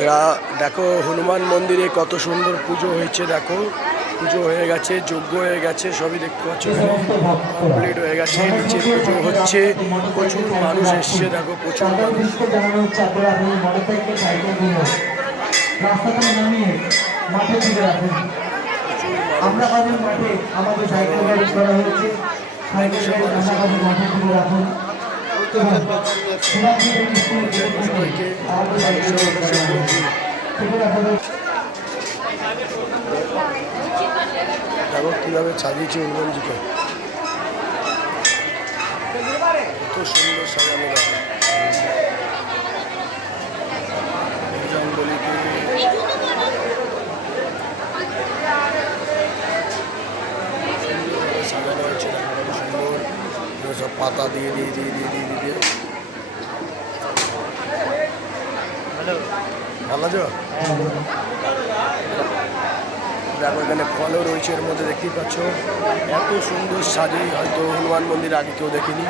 এরা দেখো হনুমান মন্দিরে কত সুন্দর পুজো হয়েছে। দেখো পুজো হয়ে গেছে, যজ্ঞ হয়ে গেছে, সবই দেখতে পাচ্ছ কমপ্লিট হয়ে গেছে। নিচে পুজো হচ্ছে, প্রচুর মানুষ এসছে। দেখো প্রচুর মানুষ। দেখো কীভাবে সাজিয়েছে হনুমানজিকে, কত সুন্দর সাজানো। বজরংবলীকে সুন্দরভাবে সাজানো হয়েছে। কত সুন্দর সব পাতা দিয়ে দিয়ে দিয়ে দিয়ে দিয়ে দিয়ে ভালো আছো? দেখো এখানে ফলও রয়েছে এর মধ্যে, দেখতেই পাচ্ছ। এত সুন্দর সাজে হয়তো হনুমান মন্দির আগে কেউ দেখেনি।